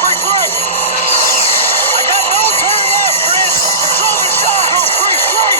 Break right. I got no turn left, Chris. Control the shot. Go break right.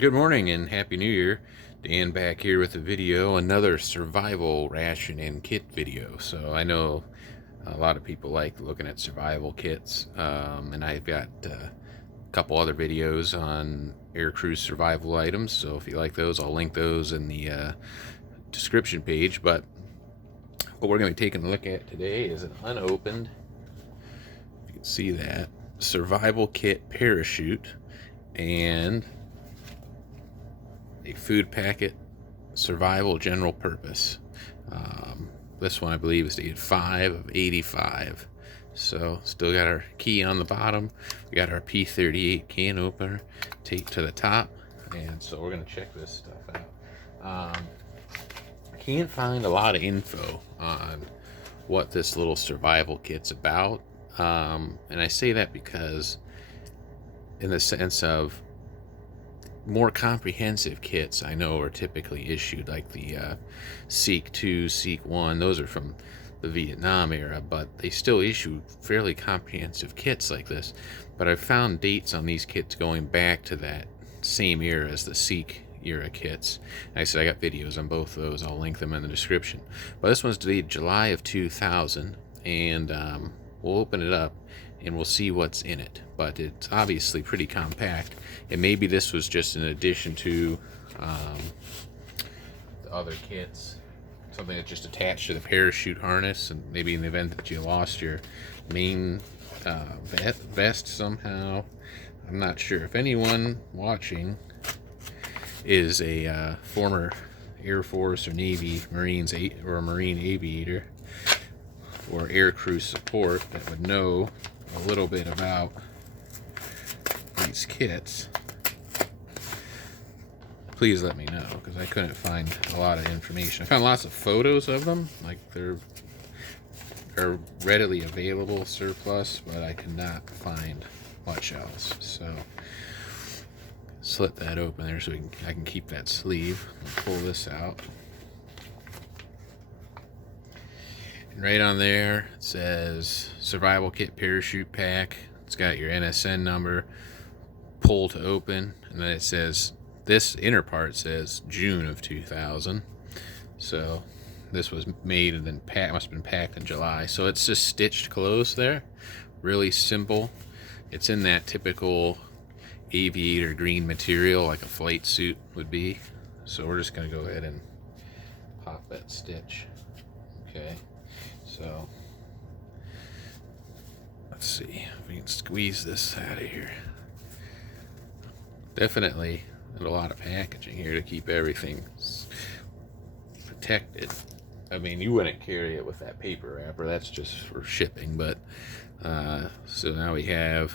Good morning and Happy New Year. Dan back here with a video, another survival ration and kit video. So I know a lot of people like looking at survival kits, and I've got a couple other videos on air crew survival items. So if you like those, I'll link those in the description page. But what we're going to be taking a look at today is an unopened, you can see that, survival kit parachute and a food packet survival general purpose. This one I believe is dated 5 of 85. So still got our key on the bottom. We got our P38 can opener taped to the top, and so we're gonna check this stuff out. I can't find a lot of info on what this little survival kit's about, and I say that because in the sense of more comprehensive kits I know are typically issued, like the Seek 2, Seek 1. Those are from the Vietnam era, but they still issue fairly comprehensive kits like this. But I've found dates on these kits going back to that same era as the Seek era kits. Like I said, I got videos on both of those. I'll link them in the description. But this one's dated July of 2000, and we'll open it up and we'll see what's in it. But it's obviously pretty compact, and maybe this was just an addition to the other kits, something that's just attached to the parachute harness, and maybe in the event that you lost your main vest somehow. I'm not sure. If anyone watching is a former Air Force or Navy Marines or a Marine aviator or air crew support that would know a little bit about these kits, please let me know, because I couldn't find a lot of information. I found lots of photos of them, like they're readily available surplus, but I could not find much else. So slit that open there so I can keep that sleeve. I'll pull this out. Right on there it says survival kit parachute pack. It's got your NSN number, pull to open, and then it says, this inner part says June of 2000. So this was made and then must have been packed in July. So it's just stitched closed there. Really simple. It's in that typical aviator green material like a flight suit would be. So we're just going to go ahead and pop that stitch. Okay. So let's see if we can squeeze this out of here. Definitely a lot of packaging here to keep everything protected. I mean, you wouldn't carry it with that paper wrapper, that's just for shipping. But so now we have,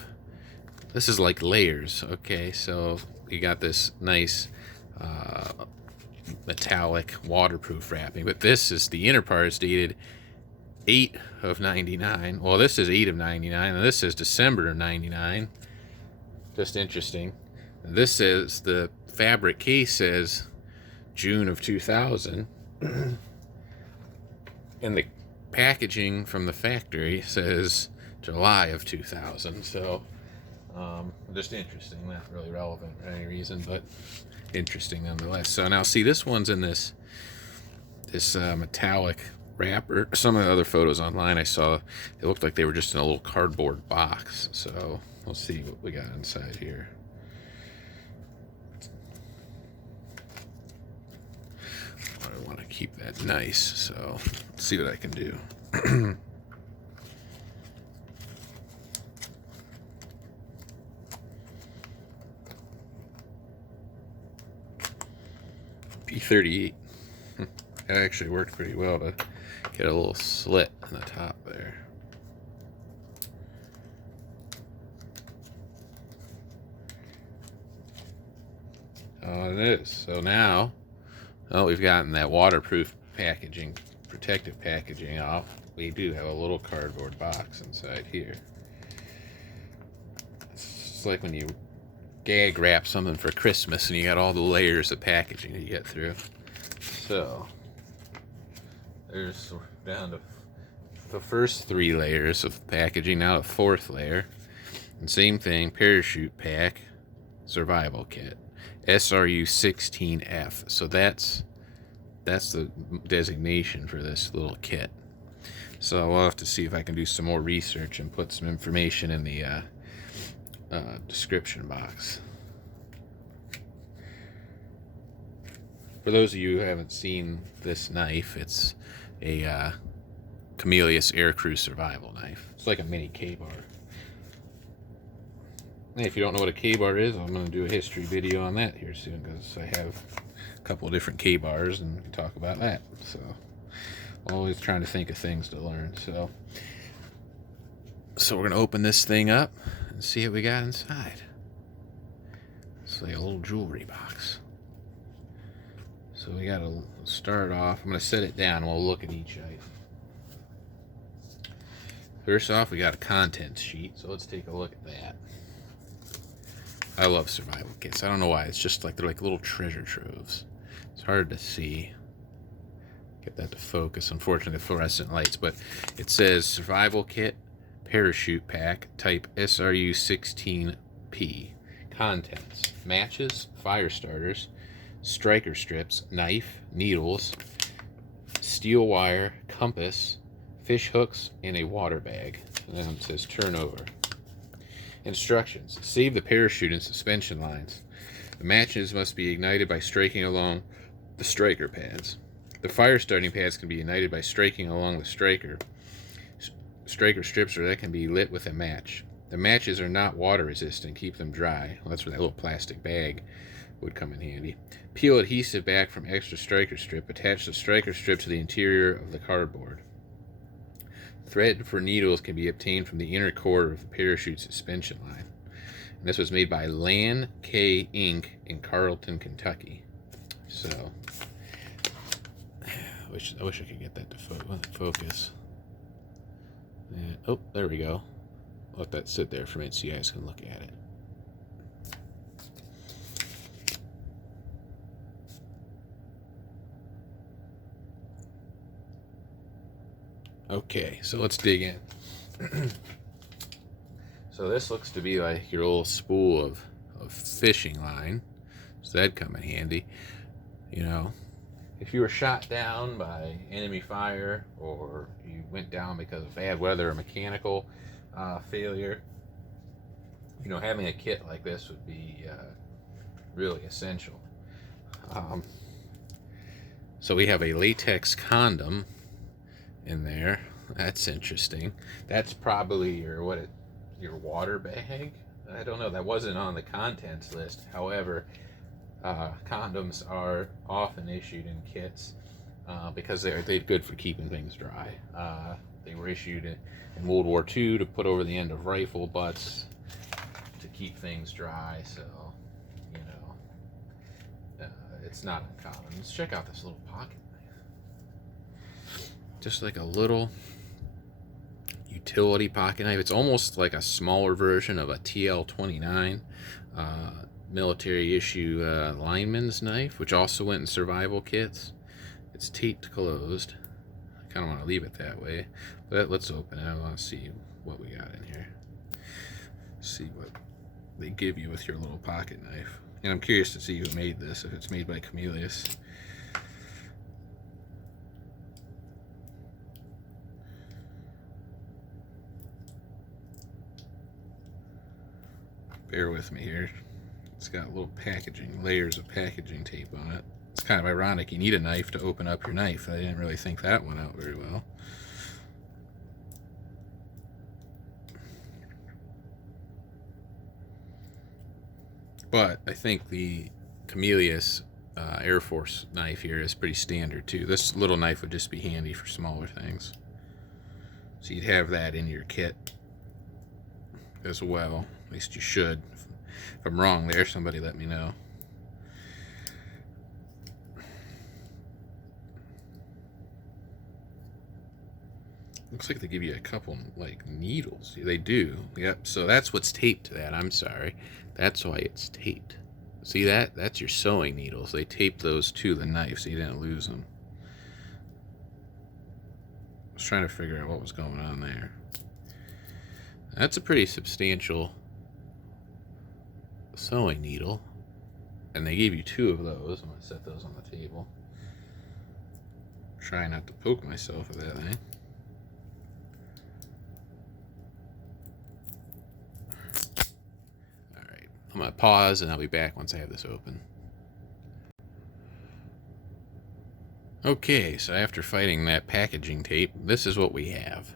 this is like layers. Okay, so we got this nice metallic waterproof wrapping, but this is the inner part is dated 8 of 99. Well, this is 8 of 99, and this is December of 99. Just interesting. This is, the fabric case says June of 2000, and the packaging from the factory says July of 2000. So just interesting. Not really relevant for any reason, but interesting nonetheless. So now see, this one's in this metallic wrapper. Some of the other photos online I saw, it looked like they were just in a little cardboard box. So we'll see what we got inside here. I want to keep that nice, so let's see what I can do. P38. That actually worked pretty well to get a little slit in the top there. Oh, it is. So now, oh, we've gotten that waterproof packaging, protective packaging off. We do have a little cardboard box inside here. It's like when you gag wrap something for Christmas and you got all the layers of packaging that you get through. So there's down to the first 3 layers of packaging, now the 4th layer. And same thing, parachute pack, survival kit, SRU 16F. So that's the designation for this little kit. So we'll have to see if I can do some more research and put some information in the description box. For those of you who haven't seen this knife, it's a Camelius Aircrew survival knife. It's like a mini K-bar. Hey, if you don't know what a K-bar is, I'm going to do a history video on that here soon, because I have a couple of different K-bars and we can talk about that. So, always trying to think of things to learn. So we're going to open this thing up and see what we got inside. It's like a little jewelry box. So we got to start off. I'm going to set it down and we'll look at each item. First off, we got a contents sheet, so let's take a look at that. I love survival kits. I don't know why. It's just like they're like little treasure troves. It's hard to see. Get that to focus. Unfortunately, the fluorescent lights. But it says survival kit, parachute pack, type SRU 16P. Contents: matches, fire starters, striker strips, knife, needles, steel wire, compass, fish hooks, and a water bag. And then it says turnover. Instructions: save the parachute and suspension lines. The matches must be ignited by striking along the striker pads. The fire starting pads can be ignited by striking along the striker strips, or that can be lit with a match. The matches are not water resistant. Keep them dry. Well, that's where that little plastic bag would come in handy. Peel adhesive back from extra striker strip. Attach the striker strip to the interior of the cardboard. Thread for needles can be obtained from the inner core of the parachute suspension line. And this was made by Lan K Inc. in Carlton, Kentucky. So, I wish I could get that to focus. And, oh, there we go. Let that sit there for a minute so you guys can look at it. Okay, so let's dig in. So this looks to be like your little spool of fishing line. So that'd come in handy. You know, if you were shot down by enemy fire, or you went down because of bad weather or mechanical failure, you know, having a kit like this would be really essential. So we have a latex condom in there. That's interesting. That's probably your water bag. I don't know. That wasn't on the contents list. However, condoms are often issued in kits because they're good for keeping things dry. They were issued in World War II to put over the end of rifle butts to keep things dry. So, you know, it's not uncommon. Let's check out this little pocket knife. Just like a little utility pocket knife. It's almost like a smaller version of a TL-29 military issue lineman's knife, which also went in survival kits. It's taped closed. I kind of want to leave it that way, but let's open it. I want to see what we got in here. See what they give you with your little pocket knife. And I'm curious to see who made this, if it's made by Camelius. Bear with me here. It's got little packaging, layers of packaging tape on it. It's kind of ironic. You need a knife to open up your knife. I didn't really think that one out very well. But I think the Camelius Air Force knife here is pretty standard too. This little knife would just be handy for smaller things. So you'd have that in your kit as well. At least you should. If I'm wrong there, somebody let me know. Looks like they give you a couple, like, needles. They do. Yep. So that's what's taped to that. I'm sorry. That's why it's taped. See that? That's your sewing needles. They taped those to the knife so you didn't lose them. I was trying to figure out what was going on there. That's a pretty substantial sewing needle. And they gave you 2 of those. I'm going to set those on the table. Try not to poke myself with that thing. I'm going to pause and I'll be back once I have this open. Okay, so after fighting that packaging tape, this is what we have.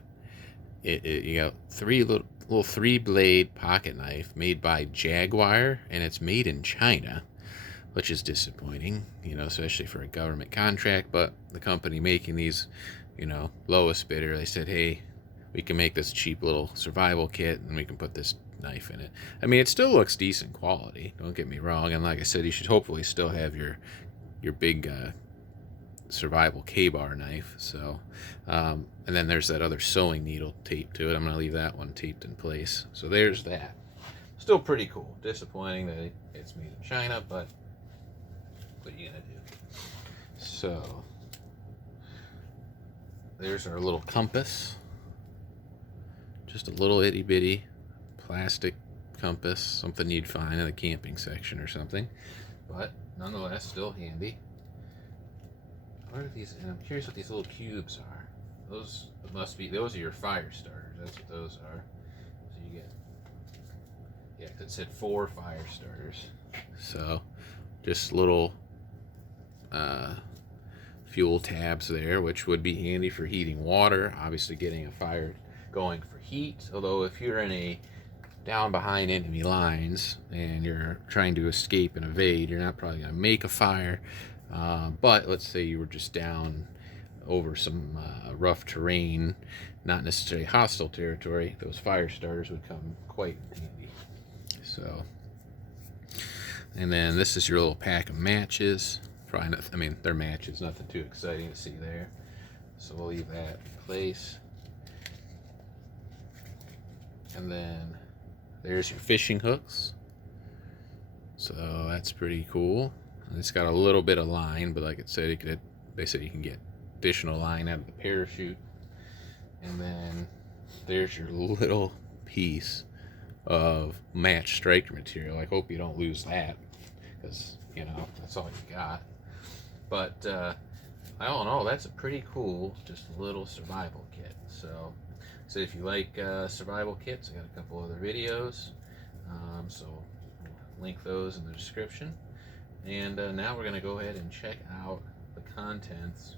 You got little 3-blade pocket knife made by Jaguar, and it's made in China, which is disappointing, especially for a government contract. But the company making these, lowest bidder, they said, hey, we can make this cheap little survival kit and we can put this knife in it. I mean, it still looks decent quality, don't get me wrong, and like I said, you should hopefully still have your big survival K-bar knife. So and then there's that other sewing needle taped to it. I'm gonna leave that one taped in place. So there's that. Still pretty cool. Disappointing that it's made in China, but what are you gonna do? So there's our little compass. Just a little itty bitty plastic compass, something you'd find in the camping section or something, but nonetheless still handy. What are these? And I'm curious what these little cubes are. Those are your fire starters. That's what those are. So you get, yeah, it said 4 fire starters. So just little fuel tabs there, which would be handy for heating water. Obviously getting a fire going for heat, although if you're in a down behind enemy lines and you're trying to escape and evade, you're not probably going to make a fire, but let's say you were just down over some rough terrain, not necessarily hostile territory, those fire starters would come quite handy. So, and then this is your little pack of matches. Probably not, I mean, they're matches, nothing too exciting to see there, so we'll leave that in place. And then there's your fishing hooks. So that's pretty cool. It's got a little bit of line, but like I said, they said you can get additional line out of the parachute. And then there's your little piece of match striker material. I hope you don't lose that, because that's all you got. But all in all, that's a pretty cool, just little survival kit. So if you like survival kits, I got a couple other videos, so I'll link those in the description. And now we're going to go ahead and check out the contents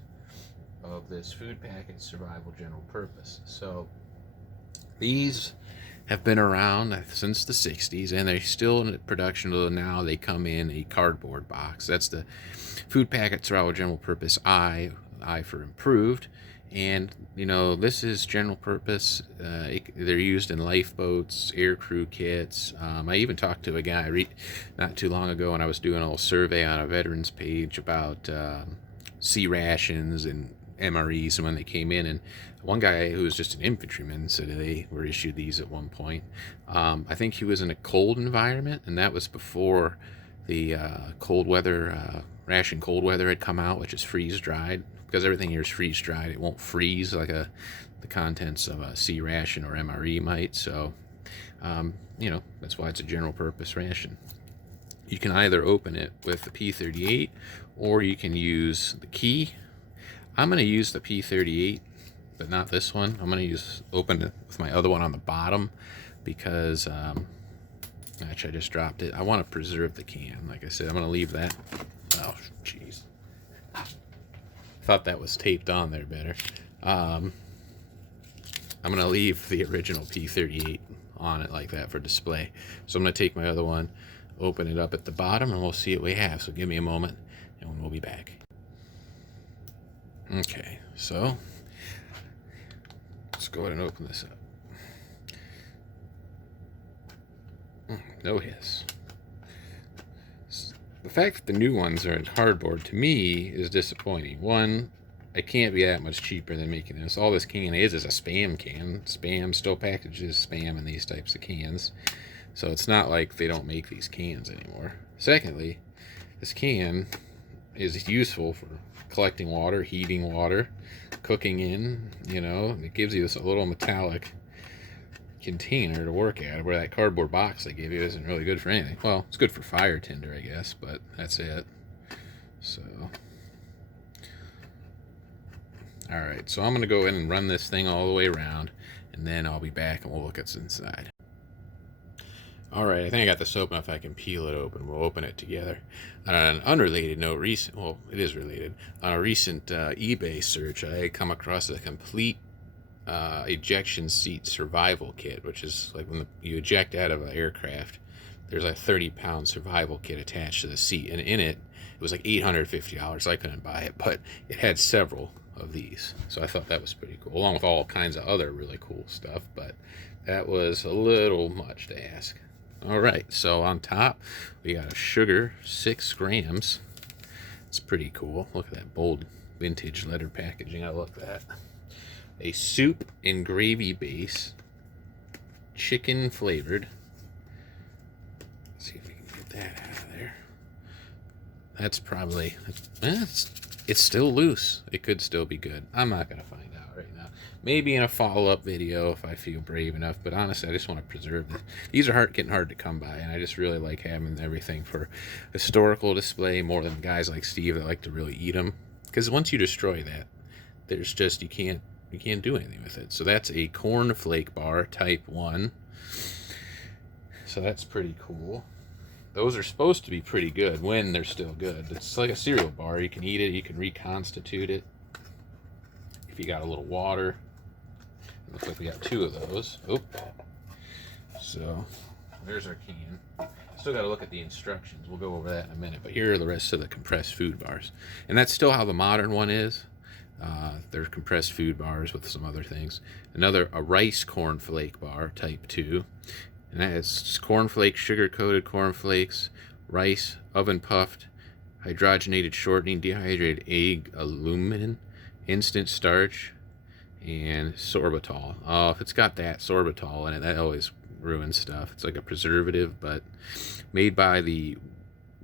of this food package survival general purpose. So these have been around since the 60s, and they're still in production, although now they come in a cardboard box. That's the food packet survival general purpose I for improved. And this is general purpose. They're used in lifeboats, air crew kits. I even talked to a guy not too long ago when I was doing a little survey on a veterans page about C rations and MREs, and when they came in, and one guy who was just an infantryman said they were issued these at one point. I think he was in a cold environment, and that was before the cold weather ration cold weather had come out, which is freeze dried. Because everything here is freeze dried, it won't freeze like the contents of a C ration or MRE might. So that's why it's a general purpose ration. You can either open it with the P38 or you can use the key. I'm going to use the P38, but not this one. I'm going to open it with my other one on the bottom, because actually I just dropped it. I want to preserve the can. Like I said, I'm going to leave that. Oh jeez, thought that was taped on there better. I'm going to leave the original P38 on it like that for display. So I'm going to take my other one, open it up at the bottom and we'll see what we have. So give me a moment and we'll be back. Okay, so let's go ahead and open this up. No hiss. The fact that the new ones are in cardboard, to me, is disappointing. One, it can't be that much cheaper than making this. All this can is a Spam can. Spam still packages Spam in these types of cans. So it's not like they don't make these cans anymore. Secondly, this can is useful for collecting water, heating water, cooking in, you know. It gives you this little metallic container to work at, where that cardboard box they give you isn't really good for anything. Well, it's good for fire tinder, I guess, but that's it. So, alright, so I'm going to go in and run this thing all the way around, and then I'll be back and we'll look at what's inside. Alright, I think I got this open. If I can peel it open, we'll open it together. On an unrelated note, well, it is related. On a recent eBay search, I had come across a complete ejection seat survival kit, which is like when you eject out of an aircraft, there's a 30-pound survival kit attached to the seat, and in it was like $850. I couldn't buy it, but it had several of these, so I thought that was pretty cool, along with all kinds of other really cool stuff, but that was a little much to ask. Alright, so on top we got a sugar, 6 grams. It's pretty cool. Look at that bold vintage leather packaging. I love that. A soup and gravy base, chicken flavored. Let's see if we can get that out of there. That's probably, it's still loose. It could still be good. I'm not going to find out right now. Maybe in a follow-up video if I feel brave enough, but honestly, I just want to preserve this. These are getting hard to come by, and I just really like having everything for historical display more than guys like Steve that like to really eat them. Because once you destroy that, there's just, you can't do anything with it. So that's a cornflake bar type 1. So that's pretty cool. Those are supposed to be pretty good when they're still good. It's like a cereal bar. You can eat it, you can reconstitute it if you got a little water. It looks like we got 2 of those. Oh, so there's our can. Still got to look at the instructions. We'll go over that in a minute. But here are the rest of the compressed food bars, and that's still how the modern one is. They're compressed food bars with some other things. A rice cornflake bar type 2, and that is just cornflakes, sugar-coated cornflakes, rice, oven puffed, hydrogenated shortening, dehydrated egg, aluminum, instant starch, and sorbitol. Oh, if it's got that sorbitol in it, that always ruins stuff. It's like a preservative, but made by the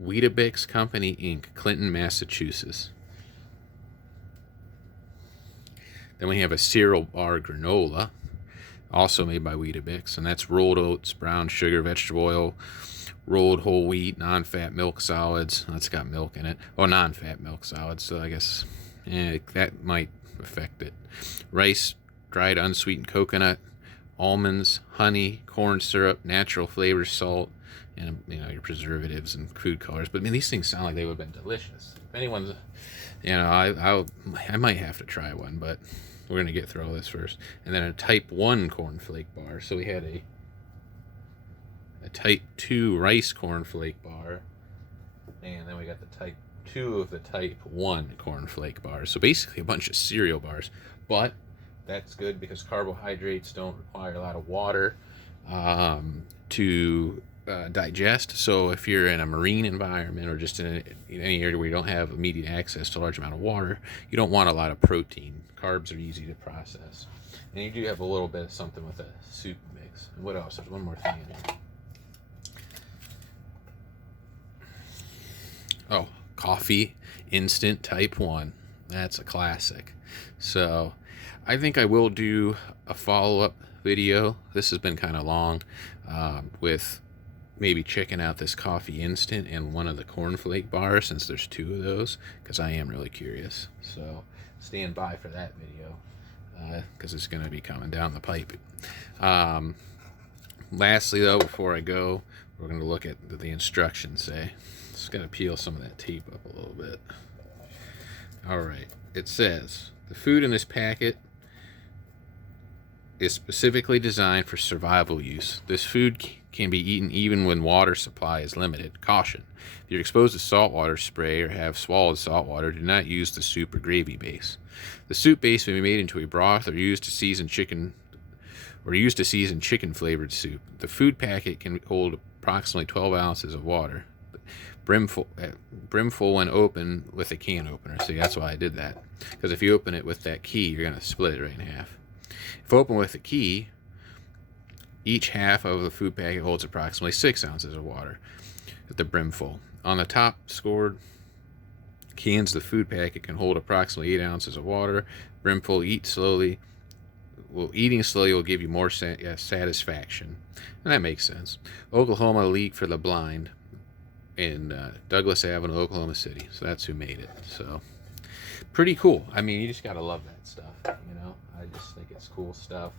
Weetabix Company, Inc., Clinton, Massachusetts. Then we have a cereal bar granola, also made by Weetabix, and that's rolled oats, brown sugar, vegetable oil, rolled whole wheat, non-fat milk solids. That's got milk in it. Oh, non-fat milk solids, so I guess that might affect it. Rice, dried unsweetened coconut, almonds, honey, corn syrup, natural flavors, salt, and your preservatives and food colors. But I mean, these things sound like they would have been delicious. If anyone's, I might have to try one, but we're gonna get through all this first. And then a type 1 cornflake bar. So we had a type 2 rice cornflake bar, and then we got the type 2 of the type 1 cornflake bars. So basically a bunch of cereal bars, but that's good because carbohydrates don't require a lot of water to digest. So if you're in a marine environment or just in any area where you don't have immediate access to a large amount of water, you don't want a lot of protein. Carbs are easy to process, and you do have a little bit of something with a soup mix. And what else? There's one more thing in here. Oh, coffee instant type 1. That's a classic. So I think I will do a follow-up video. This has been kind of long, with maybe checking out this coffee instant and one of the cornflake bars, since there's 2 of those, because I am really curious. So stand by for that video, because it's going to be coming down the pipe. Lastly, though, before I go, we're going to look at the instructions say. Just got to peel some of that tape up a little bit. Alright, it says, the food in this packet is specifically designed for survival use. This food can be eaten even when water supply is limited. Caution: if you're exposed to saltwater spray or have swallowed salt water, do not use the soup or gravy base. The soup base may be made into a broth or used to season chicken flavored soup. The food packet can hold approximately 12 ounces of water. Brimful when open with a can opener. See, that's why I did that. Because if you open it with that key, you're going to split it right in half. If open with a key, each half of the food packet holds approximately 6 ounces of water at the brimful. On the top scored cans, the food packet can hold approximately 8 ounces of water. Brimful, eating slowly will give you more satisfaction. And that makes sense. Oklahoma League for the Blind in Douglas Avenue, Oklahoma City. So that's who made it. So pretty cool. I mean, you just gotta love that stuff, you know. I just think it's cool stuff.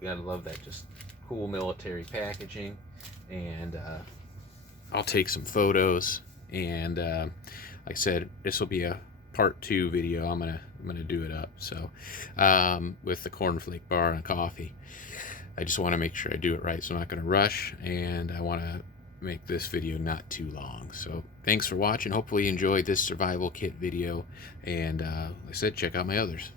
You gotta love that, just cool military packaging. And I'll take some photos. And like I said, this will be a part 2 video. I'm gonna do it up. So with the cornflake bar and coffee. I just want to make sure I do it right, so I'm not going to rush, and I want to make this video not too long. So thanks for watching. Hopefully you enjoyed this survival kit video, and like I said, check out my others.